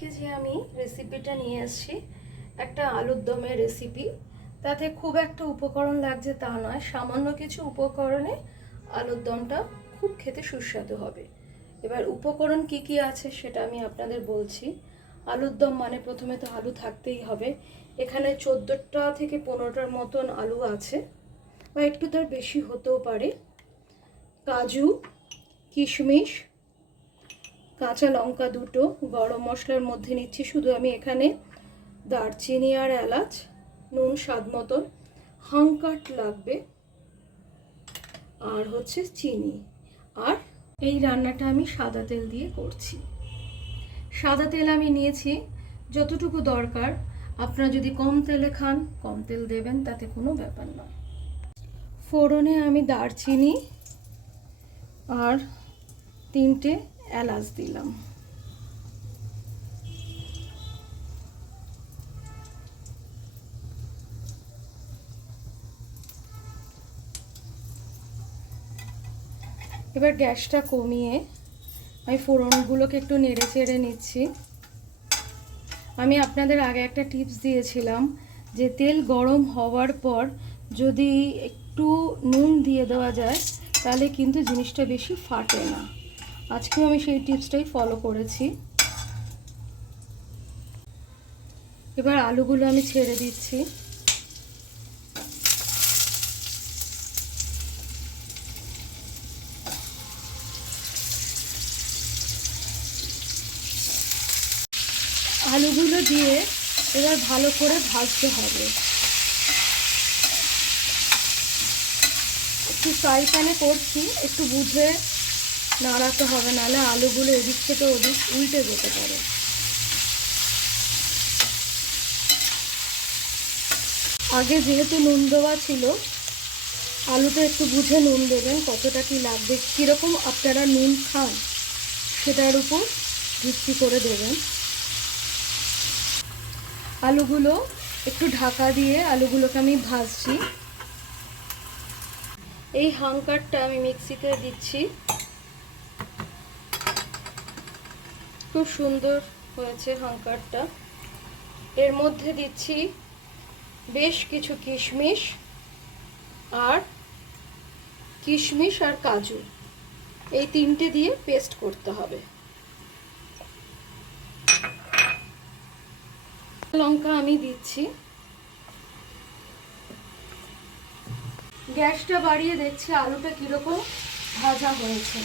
আজকে যে আমি রেসিপিটা নিয়ে এসেছি, একটা আলুর দমের রেসিপি তাতে খুব একটা উপকরণ লাগছে তা নয়, সামান্য কিছু উপকরণে আলুর দমটা খুব খেতে সুস্বাদু হবে। এবার উপকরণ কি কি আছে সেটা আমি আপনাদের বলছি। আলুর দম মানে প্রথমে তো আলু থাকতেই হবে। এখানে চোদ্দোটা থেকে পনেরোটার মতন আলু আছে, বা একটু তার বেশি হতেও পারে। কাজু, কিশমিশ কাঁচা লঙ্কা দুটো, গরম মশলার মধ্যে নিচ্ছি শুধু আমি এখানে দারচিনি আর এলাচ, নুন স্বাদ মতন। হাঙ্কাট লাগবে। আর হচ্ছে চিনি। আর এই রান্নাটা আমি সাদা তেল দিয়ে করছি। সাদা তেল আমি নিয়েছি যতটুকু দরকার। আপনারা যদি কম তেলে খান, কম তেল দেবেন, তাতে কোনো ব্যাপার নয় ফোড়নে আমি দারচিনি আর তিনটে এলাচ দিলাম। এবার গ্যাসটা কমিয়ে আমি ফোড়নগুলোকে একটু নেড়ে চেড়ে নিচ্ছি। আমি আপনাদের আগে একটা টিপস দিয়েছিলাম যে তেল গরম হওয়ার পর যদি একটু নুন দিয়ে দেওয়া যায়, তাহলে কিন্তু জিনিসটা বেশি ফাটে না। আজকেও আমি সেই টিপসটাই ফলো করেছি। এবার আলুগুলো আমি ছেড়ে দিচ্ছি। আলুগুলো দিয়ে এবার ভালো করে ভাজতে হবে। একটু ফ্রাই প্যানে করছি, একটু বুঝে নাড়াতে হবে, নাহলে আলুগুলো এদিক থেকে ওদিক উল্টে যেতে পারে। আগে যেহেতু নুন দেওয়া ছিল, আলুটা একটু বুঝে নুন দেবেন, কতটা কি লাগবে, কীরকম আপনারা নুন খান, সেটার উপর ভিত্তি করে দেবেন। আলুগুলো একটু ঢাকা দিয়ে আলুগুলোকে আমি ভাজছি। এই হাঙ্কারটা আমি মিক্সিতে দিচ্ছি। খুব সুন্দর হয়েছে হাঙ্কারটা। এর মধ্যে দিচ্ছি বেশ কিছু কিশমিশ আর কিশমিশ আর কাজু। এই তিনটে দিয়ে পেস্ট করতে হবে। লঙ্কা আমি দিচ্ছি। গ্যাসটা বাড়িয়ে দেখছি আলুটা কীরকম ভাজা হয়েছে।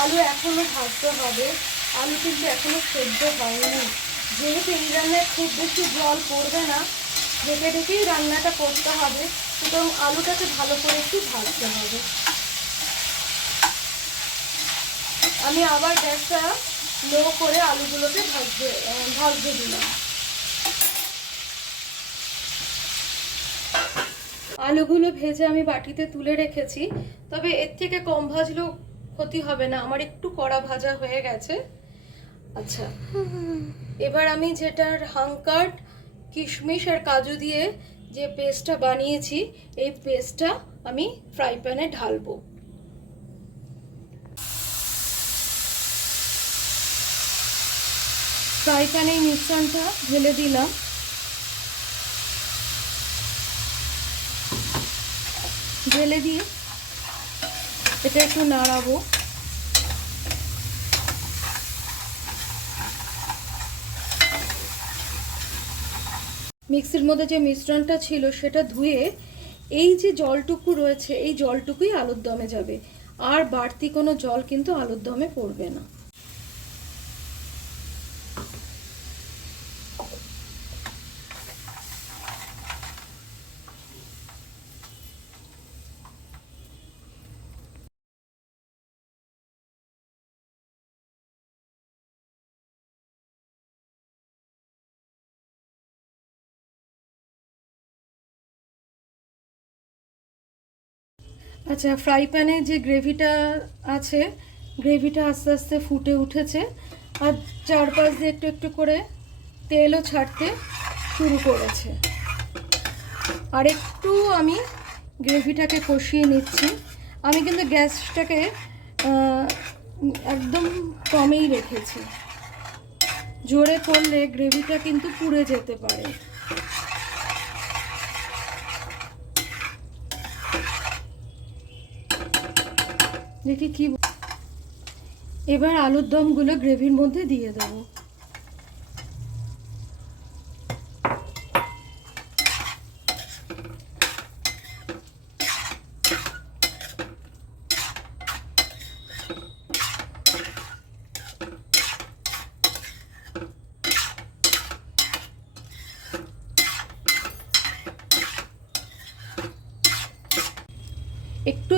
আলু এখনও ভাজতে হবে। আলু কিন্তু এখনও সেদ্ধ হয়নি। যেহেতু এই রান্নায় খুব বেশি জল পড়বে না, ঢেকে ঢেকেই রান্নাটা করতে হবে। সুতরাং আলুটাকে ভালো করে একটু ভাজতে হবে। আমি আবার গ্যাসটা লো করে আলুগুলোকে ভাজতে ভাজতে দিলাম। আলুগুলো ভেজে আমি বাটিতে তুলে রেখেছি। তবে এর থেকে কম ভাজলেও ক্ষতি হবে না, আমার একটু কড়া ভাজা হয়ে গেছে। আচ্ছা এবার আমি যেটার হাঙ্কাট কিশমিশ আর কাজু দিয়ে যে পেস্টটা বানিয়েছি, এই পেস্টটা আমি ফ্রাই প্যানে ঢালবো। ফ্রাই প্যানে এই মিশ্রণটা ঢেলে দিলাম। ঢেলে দিয়ে এটা একটু নাড়াবো। মিক্সির মধ্যে যে মিশ্রণটা ছিল, সেটা ধুয়ে এই যে জলটুকু রয়েছে, এই জলটুকুই আলুর দমে যাবে। আর বাড়তি কোনো জল কিন্তু আলুর দমে পড়বে না। আচ্ছা ফ্রাই প্যানে যে গ্রেভিটা আছে গ্রেভিটা আস্তে আস্তে ফুটে উঠেছে, আর চারপাশ দিয়ে একটু একটু করে তেলও ছাড়তে শুরু করেছে। আর একটু আমি গ্রেভিটাকে কষিয়ে নিচ্ছি। আমি কিন্তু গ্যাসটাকে একদম কমেই রেখেছি। জোরে করলে গ্রেভিটা কিন্তু পুড়ে যেতে পারে। দেখি কি এবার আলুর দমগুলো গ্রেভির মধ্যে দিয়ে দেবো। একটু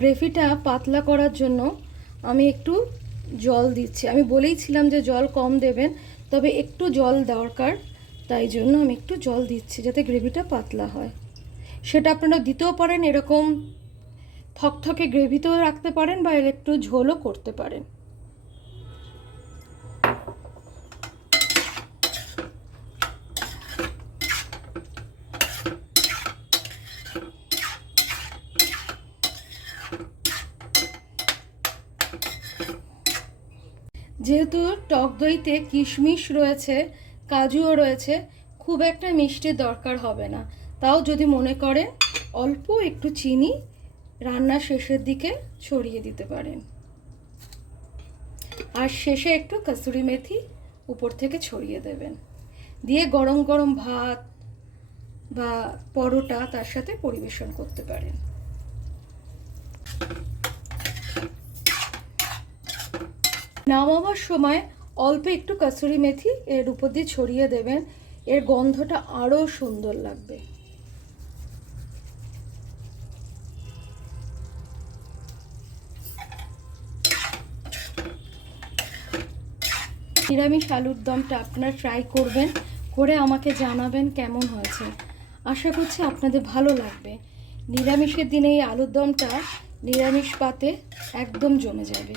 গ্রেভিটা পাতলা করার জন্য আমি একটু জল দিচ্ছি। আমি বলেইছিলাম যে জল কম দেবেন, তবে একটু জল দরকার, তাই জন্য আমি একটু জল দিচ্ছি যাতে গ্রেভিটা পাতলা হয়। সেটা আপনারা দিতেও পারেন, এরকম থকথকে গ্রেভিতেও রাখতে পারেন বা একটু ঝোলও করতে পারেন। যেহেতু টক দইতে কিশমিশ রয়েছে, কাজুও রয়েছে, খুব একটা মিষ্টির দরকার হবে না। তাও যদি মনে করেন অল্প একটু চিনি রান্নার শেষের দিকে ছড়িয়ে দিতে পারেন। আর শেষে একটু কসুরি মেথি উপর থেকে ছড়িয়ে দেবেন। দিয়ে গরম গরম ভাত বা পরোটা তার সাথে পরিবেশন করতে পারেন। নামাবার সময় অল্প একটু কসুরি মেথি এর উপর দিয়ে ছড়িয়ে দেবেন। এর গন্ধটা আরও সুন্দর লাগবে। নিরামিষ আলুর দমটা আপনারা ট্রাই করবেন, করে আমাকে জানাবেন কেমন হয়েছে। আশা করছি আপনাদের ভালো লাগবে। নিরামিষের দিনে এই আলুর দমটা নিরামিষ পাতে একদম জমে যাবে।